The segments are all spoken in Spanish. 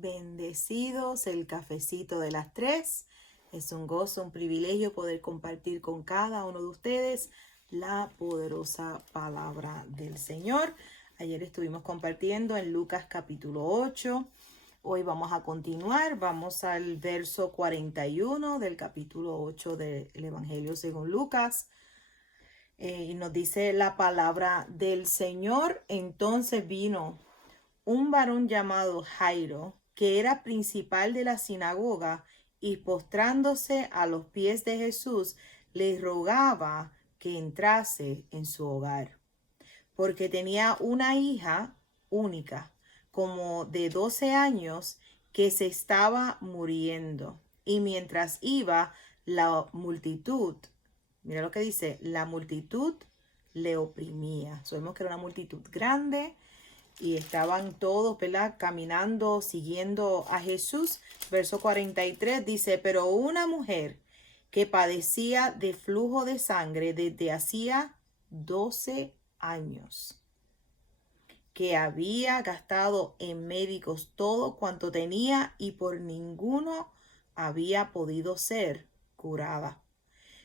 Bendecidos, el cafecito de las 3. Es un gozo, un privilegio poder compartir con cada uno de ustedes la poderosa palabra del Señor. Ayer estuvimos compartiendo en Lucas capítulo 8. Hoy vamos a continuar. Vamos al verso 41 del capítulo 8 del Evangelio según Lucas. Y nos dice la palabra del Señor. Entonces vino un varón llamado Jairo, que era principal de la sinagoga, y postrándose a los pies de Jesús, le rogaba que entrase en su hogar, porque tenía una hija única, como de 12 años, que se estaba muriendo. Y mientras iba, la multitud, mira lo que dice, la multitud le oprimía. Sabemos que era una multitud grande, y estaban todos, ¿verdad?, caminando, siguiendo a Jesús. Verso 43 dice, pero una mujer que padecía de flujo de sangre desde hacía 12 años, que había gastado en médicos todo cuanto tenía y por ninguno había podido ser curada,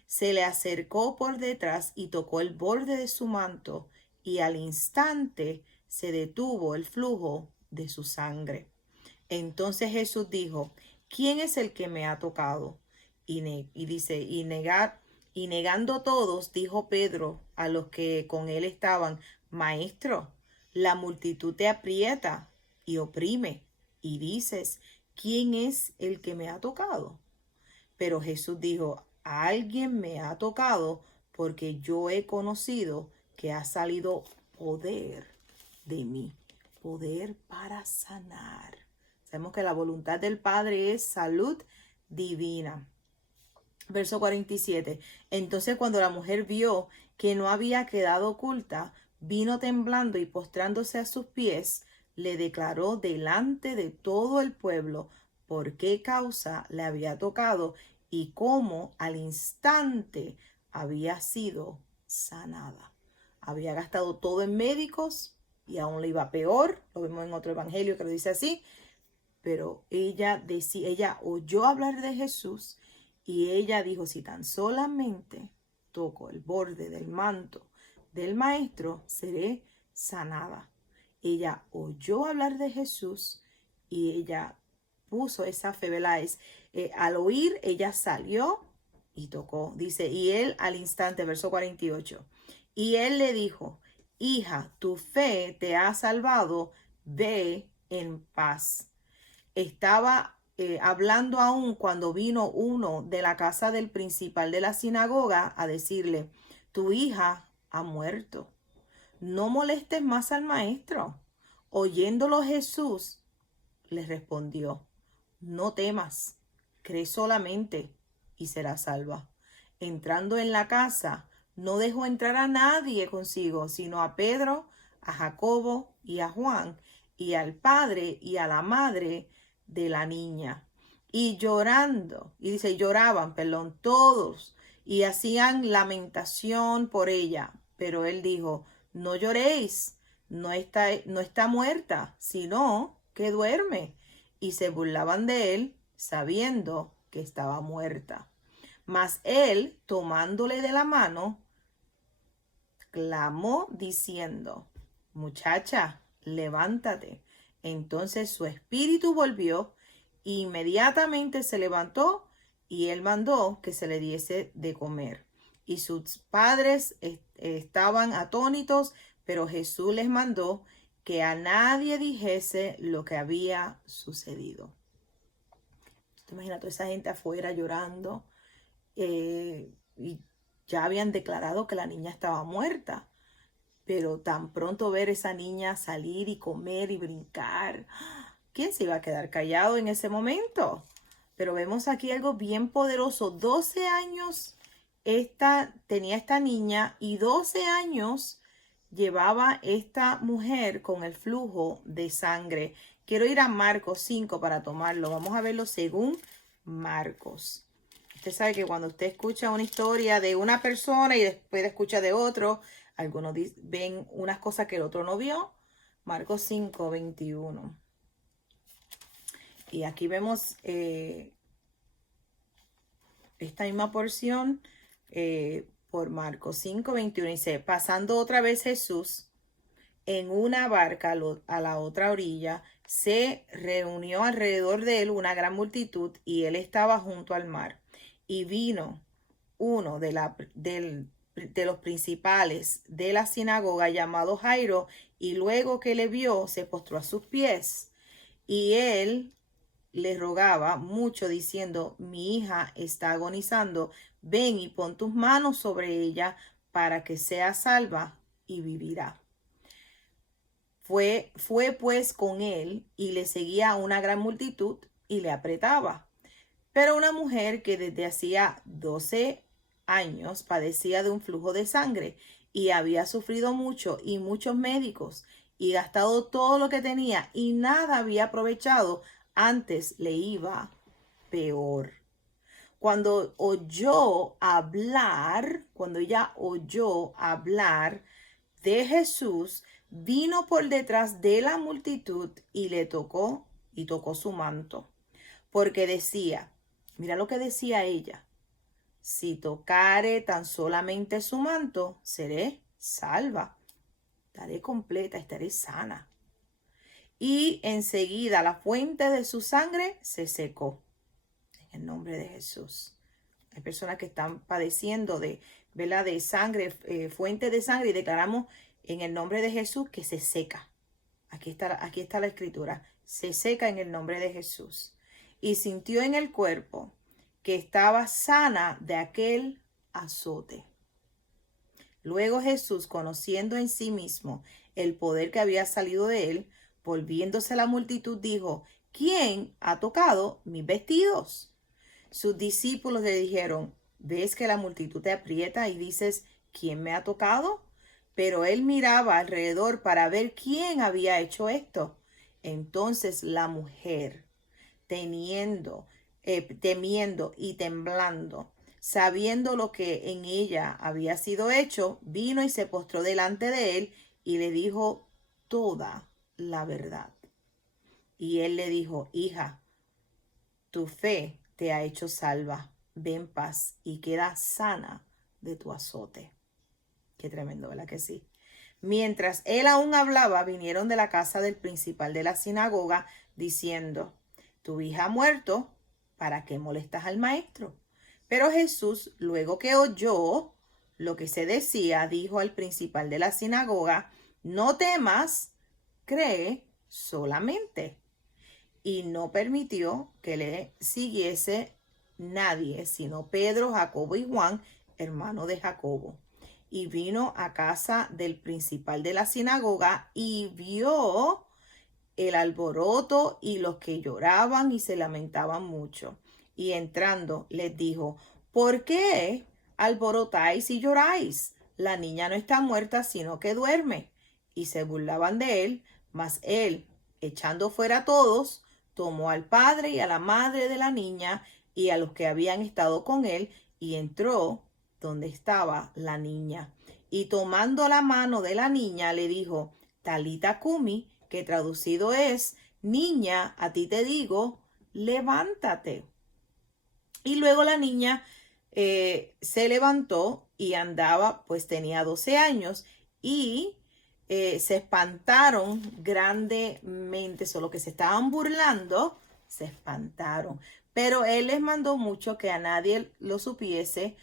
se le acercó por detrás y tocó el borde de su manto, y al instante se detuvo el flujo de su sangre. Entonces Jesús dijo, ¿quién es el que me ha tocado? Y negando todos, dijo Pedro a los que con él estaban, Maestro, la multitud te aprieta y oprime, y dices, ¿quién es el que me ha tocado? Pero Jesús dijo, alguien me ha tocado, porque yo he conocido que ha salido poder de mí, poder para sanar. Sabemos que la voluntad del Padre es salud divina. Verso 47. Entonces cuando la mujer vio que no había quedado oculta, vino temblando y postrándose a sus pies, le declaró delante de todo el pueblo por qué causa le había tocado y cómo al instante había sido sanada. Había gastado todo en médicos y aún le iba peor. Lo vemos en otro evangelio que lo dice así. Pero ella oyó hablar de Jesús y ella dijo, si tan solamente toco el borde del manto del maestro, seré sanada. Ella oyó hablar de Jesús y ella puso esa fe, ¿verdad? Al oír, ella salió y tocó. Dice, y él al instante, verso 48, y él le dijo, hija, tu fe te ha salvado, ve en paz. Estaba hablando aún cuando vino uno de la casa del principal de la sinagoga a decirle, tu hija ha muerto. No molestes más al maestro. Oyéndolo Jesús le respondió, no temas, cree solamente y serás salva. Entrando en la casa, no dejó entrar a nadie consigo, sino a Pedro, a Jacobo y a Juan, y al padre y a la madre de la niña. Y llorando, y dice, lloraban, perdón, todos, y hacían lamentación por ella. Pero él dijo, no lloréis, no está muerta, sino que duerme. Y se burlaban de él, sabiendo que estaba muerta. Mas él, tomándole de la mano, clamó diciendo, muchacha, levántate. Entonces su espíritu volvió, e inmediatamente se levantó, y él mandó que se le diese de comer. Y sus padres estaban atónitos, pero Jesús les mandó que a nadie dijese lo que había sucedido. ¿Te imaginas toda esa gente afuera llorando? Y ya habían declarado que la niña estaba muerta, pero tan pronto ver esa niña salir y comer y brincar, ¿quién se iba a quedar callado en ese momento? Pero vemos aquí algo bien poderoso. 12 años tenía esta niña y 12 años llevaba esta mujer con el flujo de sangre. Quiero ir a Marcos 5 para tomarlo. Vamos a verlo según Marcos. Usted sabe que cuando usted escucha una historia de una persona y después escucha de otro, algunos ven unas cosas que el otro no vio. Marcos 5, 21. Y aquí vemos esta misma porción por Marcos 5:21. Dice, pasando otra vez Jesús en una barca a la otra orilla, se reunió alrededor de él una gran multitud y él estaba junto al mar. Y vino uno de los principales de la sinagoga llamado Jairo, y luego que le vio, se postró a sus pies. Y él le rogaba mucho diciendo, mi hija está agonizando, ven y pon tus manos sobre ella para que sea salva y vivirá. Fue pues con él y le seguía una gran multitud y le apretaba. Pero una mujer que desde hacía 12 años padecía de un flujo de sangre y había sufrido mucho y muchos médicos y gastado todo lo que tenía y nada había aprovechado, antes le iba peor. Cuando ella oyó hablar de Jesús, vino por detrás de la multitud y tocó su manto, porque decía, mira lo que decía ella, si tocare tan solamente su manto, seré salva, estaré completa, estaré sana. Y enseguida la fuente de su sangre se secó. En el nombre de Jesús. Hay personas que están padeciendo ¿verdad? De sangre, fuente de sangre, y declaramos en el nombre de Jesús que se seca. Aquí está la escritura. Se seca en el nombre de Jesús. Y sintió en el cuerpo que estaba sana de aquel azote. Luego Jesús, conociendo en sí mismo el poder que había salido de él, volviéndose a la multitud, dijo, ¿quién ha tocado mis vestidos? Sus discípulos le dijeron, ¿ves que la multitud te aprieta y dices, ¿quién me ha tocado? Pero él miraba alrededor para ver quién había hecho esto. Entonces la mujer, temiendo y temblando, sabiendo lo que en ella había sido hecho, vino y se postró delante de él y le dijo toda la verdad. Y él le dijo, hija, tu fe te ha hecho salva. Ve en paz y queda sana de tu azote. Qué tremendo, ¿verdad que sí? Mientras él aún hablaba, vinieron de la casa del principal de la sinagoga diciendo, tu hija ha muerto, ¿para qué molestas al maestro? Pero Jesús, luego que oyó lo que se decía, dijo al principal de la sinagoga, no temas, cree solamente. Y no permitió que le siguiese nadie, sino Pedro, Jacobo y Juan, hermano de Jacobo. Y vino a casa del principal de la sinagoga y vio el alboroto y los que lloraban y se lamentaban mucho. Y entrando les dijo, ¿por qué alborotáis y lloráis? La niña no está muerta, sino que duerme. Y se burlaban de él, mas él, echando fuera a todos, tomó al padre y a la madre de la niña y a los que habían estado con él, y entró donde estaba la niña. Y tomando la mano de la niña, le dijo, Talita Cumi, que traducido es, niña, a ti te digo, levántate. Y luego la niña se levantó y andaba, pues tenía 12 años, y se espantaron grandemente, solo que se estaban burlando, se espantaron. Pero él les mandó mucho que a nadie lo supiese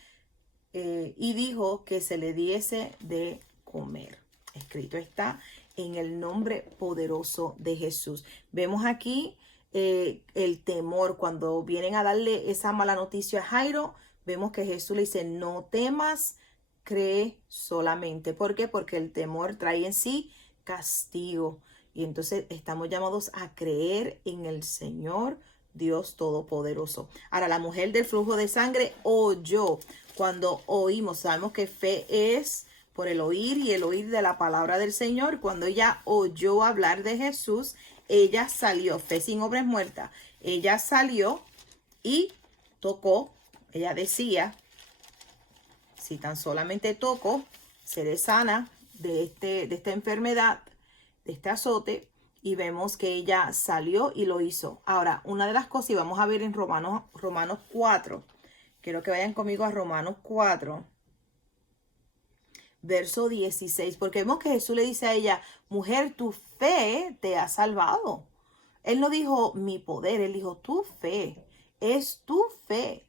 y dijo que se le diese de comer. Escrito está en el nombre poderoso de Jesús. Vemos aquí el temor cuando vienen a darle esa mala noticia a Jairo. Vemos que Jesús le dice, no temas, cree solamente. ¿Por qué? Porque el temor trae en sí castigo. Y entonces estamos llamados a creer en el Señor Dios Todopoderoso. Ahora, la mujer del flujo de sangre oyó. Cuando oímos, sabemos que fe es por el oír y el oír de la palabra del Señor. Cuando ella oyó hablar de Jesús, ella salió, fe sin obras muertas. Ella salió y tocó. Ella decía, si tan solamente toco, seré sana de esta enfermedad, de este azote. y vemos que ella salió y lo hizo. Ahora, una de las cosas, y vamos a ver en Romanos 4, quiero que vayan conmigo a Romanos 4, verso 16, porque vemos que Jesús le dice a ella, mujer, tu fe te ha salvado. Él no dijo mi poder, él dijo tu fe, es tu fe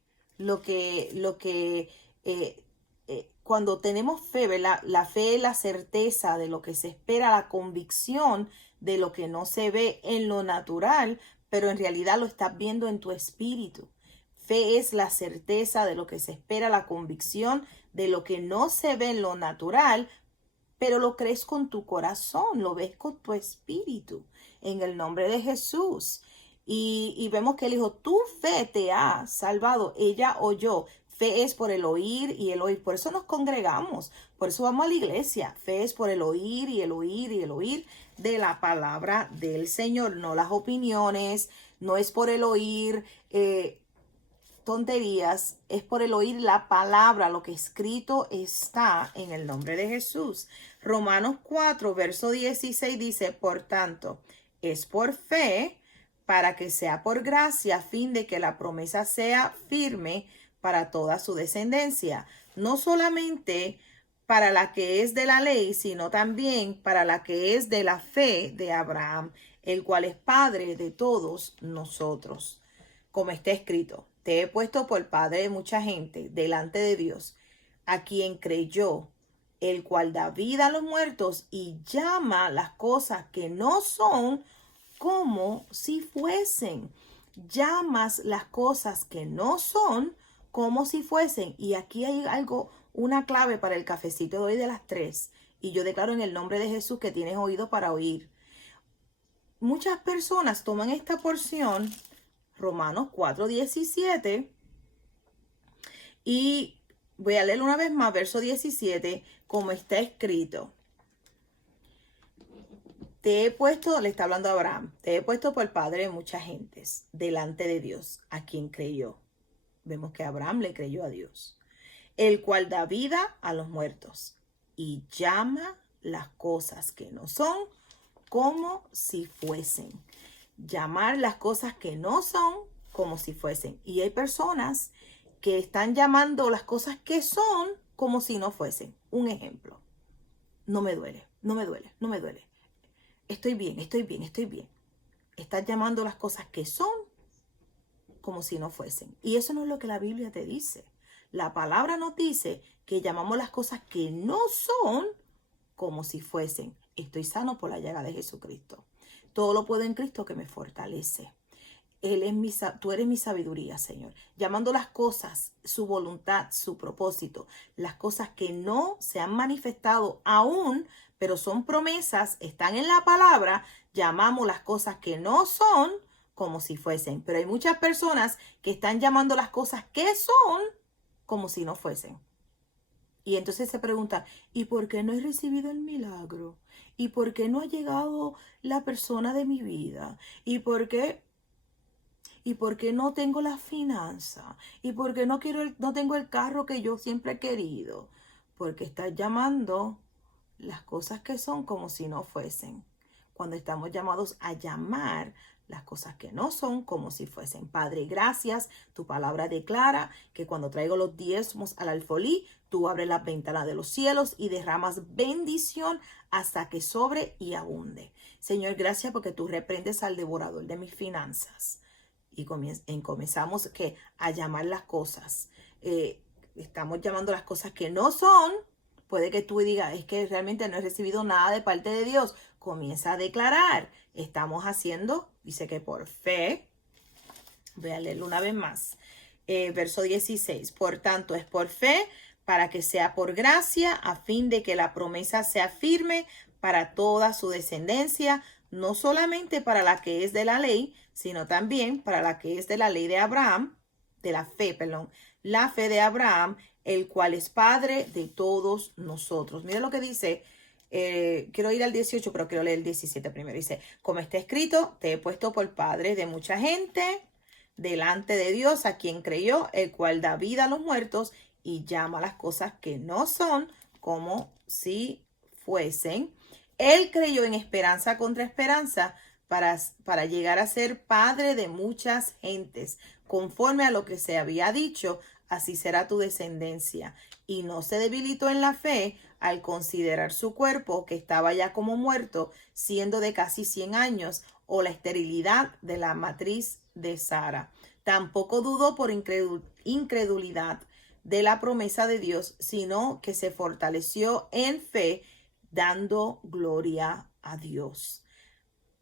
cuando tenemos fe, ¿verdad? La fe es la certeza de lo que se espera, la convicción de lo que no se ve en lo natural, pero en realidad lo estás viendo en tu espíritu. Fe es la certeza de lo que se espera, la convicción de lo que no se ve en lo natural, pero lo crees con tu corazón, lo ves con tu espíritu, en el nombre de Jesús. Y vemos que él dijo, tu fe te ha salvado. Ella oyó. Fe es por el oír y el oír. Por eso nos congregamos. Por eso vamos a la iglesia. Fe es por el oír y el oír y el oír de la palabra del Señor. No las opiniones. No es por el oír tonterías. Es por el oír la palabra. Lo que escrito está en el nombre de Jesús. Romanos 4, verso 16 dice, por tanto, es por fe para que sea por gracia, a fin de que la promesa sea firme para toda su descendencia, no solamente para la que es de la ley, sino también para la que es de la fe de Abraham, el cual es Padre de todos nosotros. Como está escrito, te he puesto por Padre de mucha gente delante de Dios, a quien creyó, el cual da vida a los muertos y llama las cosas que no son como si fuesen. Llamas las cosas que no son como si fuesen. Y aquí hay algo, una clave para el cafecito de hoy de las 3. Y yo declaro en el nombre de Jesús que tienes oído para oír. Muchas personas toman esta porción, Romanos 4:17, y voy a leer una vez más, verso 17, como está escrito. Te he puesto, le está hablando a Abraham, te he puesto por padre de muchas gentes delante de Dios, a quien creyó. Vemos que Abraham le creyó a Dios, el cual da vida a los muertos y llama las cosas que no son como si fuesen. Llamar las cosas que no son como si fuesen. Y hay personas que están llamando las cosas que son como si no fuesen. Un ejemplo. No me duele, no me duele, no me duele. Estoy bien, estoy bien, estoy bien. Estás llamando las cosas que son como si no fuesen. Y eso no es lo que la Biblia te dice. La palabra nos dice que llamamos las cosas que no son como si fuesen. Estoy sano por la llaga de Jesucristo. Todo lo puedo en Cristo que me fortalece. Tú eres mi sabiduría, Señor. Llamando las cosas, su voluntad, su propósito, las cosas que no se han manifestado aún, pero son promesas, están en la palabra, llamamos las cosas que no son como si fuesen. Pero hay muchas personas que están llamando las cosas que son como si no fuesen. Y entonces se pregunta, ¿y por qué no he recibido el milagro? ¿Y por qué no ha llegado la persona de mi vida? ¿Y por qué no tengo la finanza? ¿Y por qué no tengo el carro que yo siempre he querido? Porque estás llamando las cosas que son como si no fuesen. Cuando estamos llamados a llamar las cosas que no son como si fuesen. Padre, gracias. Tu palabra declara que cuando traigo los diezmos al alfolí, tú abres las ventanas de los cielos y derramas bendición hasta que sobre y abunde. Señor, gracias porque tú reprendes al devorador de mis finanzas. Y comenzamos a llamar las cosas. Estamos llamando las cosas que no son. Puede que tú digas, es que realmente no he recibido nada de parte de Dios. Comienza a declarar. Estamos haciendo, dice que por fe. Voy a leerlo una vez más. Verso 16. Por tanto, es por fe para que sea por gracia, a fin de que la promesa sea firme para toda su descendencia, no solamente para la que es de la ley, sino también para la que es de la ley de Abraham, de la fe, perdón, la fe de Abraham, el cual es Padre de todos nosotros. Mira lo que dice, quiero ir al 18, pero quiero leer el 17 primero. Dice, como está escrito, te he puesto por Padre de mucha gente delante de Dios, a quien creyó, el cual da vida a los muertos y llama las cosas que no son como si fuesen. Él creyó en esperanza contra esperanza para llegar a ser padre de muchas gentes. Conforme a lo que se había dicho, así será tu descendencia. Y no se debilitó en la fe al considerar su cuerpo, que estaba ya como muerto, siendo de casi 100 años, o la esterilidad de la matriz de Sara. Tampoco dudó por incredulidad de la promesa de Dios, sino que se fortaleció en fe, dando gloria a Dios,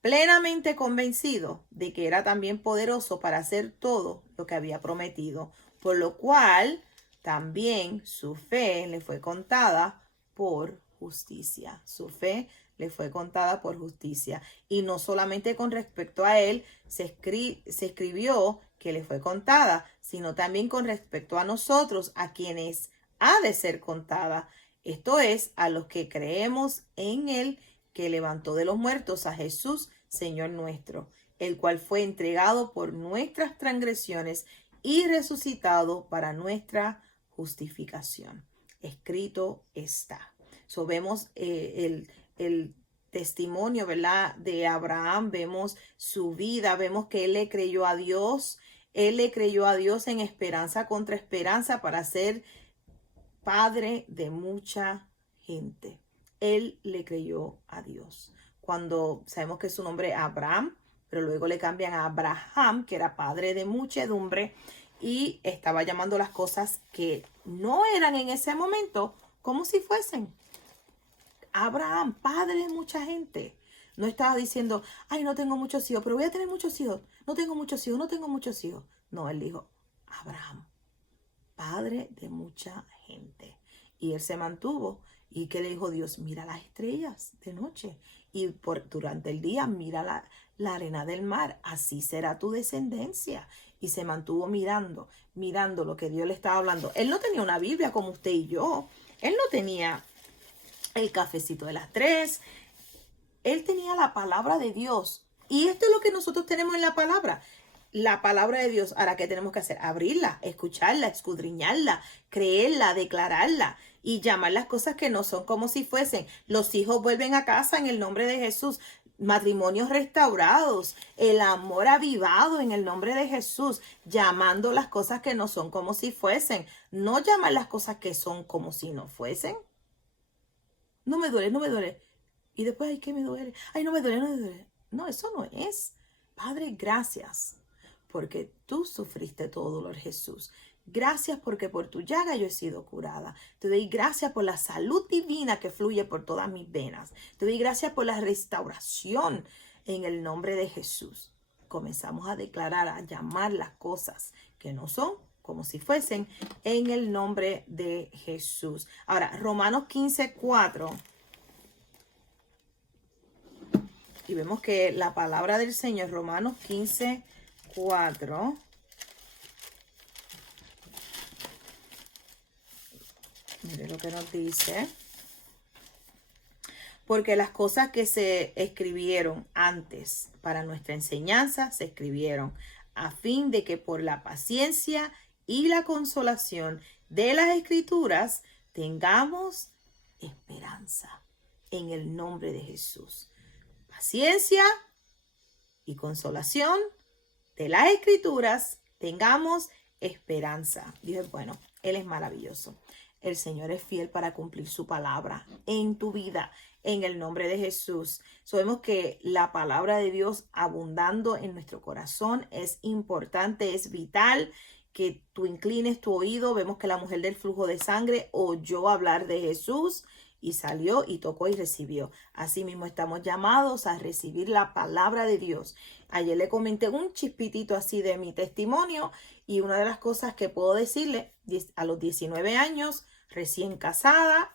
plenamente convencido de que era también poderoso para hacer todo lo que había prometido, por lo cual también su fe le fue contada por justicia. Su fe le fue contada por justicia. Y no solamente con respecto a él se escribió que le fue contada, sino también con respecto a nosotros, a quienes ha de ser contada. Esto es, a los que creemos en él, que levantó de los muertos a Jesús, Señor nuestro, el cual fue entregado por nuestras transgresiones y resucitado para nuestra justificación. Escrito está. So, vemos el testimonio, ¿verdad?, de Abraham, vemos su vida, vemos que él le creyó a Dios, él le creyó a Dios en esperanza contra esperanza para ser padre de mucha gente. Él le creyó a Dios. Cuando sabemos que su nombre es Abraham, pero luego le cambian a Abraham, que era padre de muchedumbre, y estaba llamando las cosas que no eran en ese momento como si fuesen. Abraham, padre de mucha gente. No estaba diciendo, ay, no tengo muchos hijos, pero voy a tener muchos hijos. No tengo muchos hijos, no tengo muchos hijos. No, él dijo, Abraham, padre de mucha gente. Y él se mantuvo. ¿Y qué le dijo Dios? Mira las estrellas de noche. Y durante el día mira la arena del mar. Así será tu descendencia. Y se mantuvo mirando lo que Dios le estaba hablando. Él no tenía una Biblia como usted y yo. Él no tenía el cafecito de las 3. Él tenía la palabra de Dios. Y esto es lo que nosotros tenemos en la palabra. La palabra de Dios. Ahora, ¿qué tenemos que hacer? Abrirla, escucharla, escudriñarla, creerla, declararla y llamar las cosas que no son como si fuesen. Los hijos vuelven a casa en el nombre de Jesús. Matrimonios restaurados, el amor avivado en el nombre de Jesús, llamando las cosas que no son como si fuesen. No llamar las cosas que son como si no fuesen. No me duele, no me duele. Y después, ay, ¿qué me duele? Ay, no me duele, no me duele. No, eso no es. Padre, gracias porque tú sufriste todo dolor, Jesús. Gracias porque por tu llaga yo he sido curada. Te doy gracias por la salud divina que fluye por todas mis venas. Te doy gracias por la restauración en el nombre de Jesús. Comenzamos a declarar, a llamar las cosas que no son como si fuesen en el nombre de Jesús. Ahora, Romanos 15:4. Y vemos que la palabra del Señor, Romanos 15:4. Mire lo que nos dice. Porque las cosas que se escribieron antes para nuestra enseñanza se escribieron a fin de que por la paciencia y la consolación de las Escrituras tengamos esperanza en el nombre de Jesús. Paciencia y consolación de las Escrituras tengamos esperanza. Dios es bueno, Él es maravilloso. El Señor es fiel para cumplir su palabra en tu vida, en el nombre de Jesús. Sabemos que la palabra de Dios abundando en nuestro corazón es importante, es vital que tú inclines tu oído. Vemos que la mujer del flujo de sangre oyó hablar de Jesús y salió y tocó y recibió. Asimismo estamos llamados a recibir la palabra de Dios. Ayer le comenté un chispitito así de mi testimonio y una de las cosas que puedo decirle, a los 19 años, recién casada,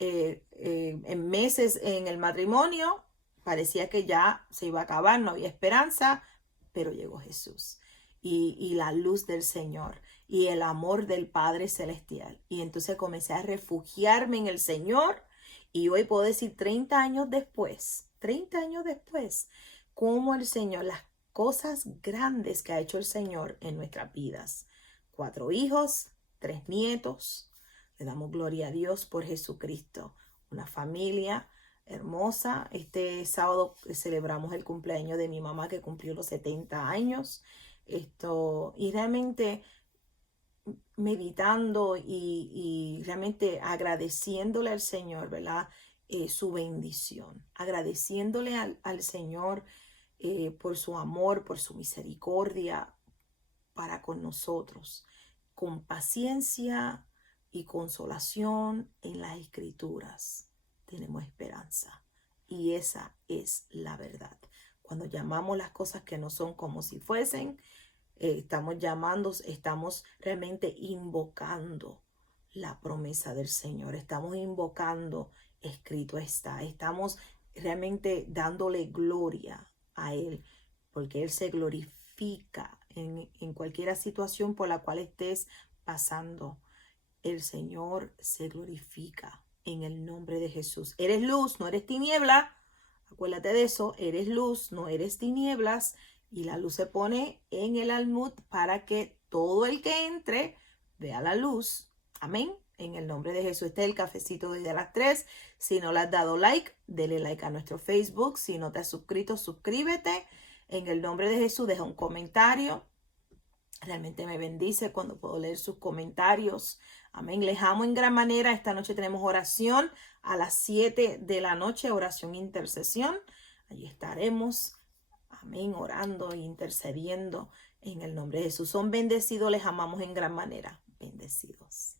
en meses en el matrimonio, parecía que ya se iba a acabar, no había esperanza, pero llegó Jesús y la luz del Señor y el amor del Padre Celestial. Y entonces comencé a refugiarme en el Señor y hoy puedo decir 30 años después, cómo el Señor, las cosas grandes que ha hecho el Señor en nuestras vidas. 4 hijos, 3 nietos. Le damos gloria a Dios por Jesucristo. Una familia hermosa. Este sábado celebramos el cumpleaños de mi mamá que cumplió los 70 años. Y realmente meditando y realmente agradeciéndole al Señor, ¿verdad? Su bendición, agradeciéndole al Señor por su amor, por su misericordia para con nosotros, con paciencia y consolación en las Escrituras. Tenemos esperanza y esa es la verdad. Cuando llamamos las cosas que no son como si fuesen, estamos realmente invocando la promesa del Señor. Estamos invocando, escrito está. Estamos realmente dándole gloria a Él, porque Él se glorifica en cualquier situación por la cual estés pasando. El Señor se glorifica en el nombre de Jesús. Eres luz, no eres tiniebla. Acuérdate de eso, eres luz, no eres tinieblas. Y la luz se pone en el almud para que todo el que entre vea la luz. Amén. En el nombre de Jesús. Este es el cafecito de las 3. Si no le has dado like, dele like a nuestro Facebook. Si no te has suscrito, suscríbete. En el nombre de Jesús, deja un comentario. Realmente me bendice cuando puedo leer sus comentarios. Amén. Les amo en gran manera. Esta noche tenemos oración a las 7 de la noche, oración intercesión. Allí estaremos. Amén. Orando e intercediendo en el nombre de Jesús. Son bendecidos. Les amamos en gran manera. Bendecidos.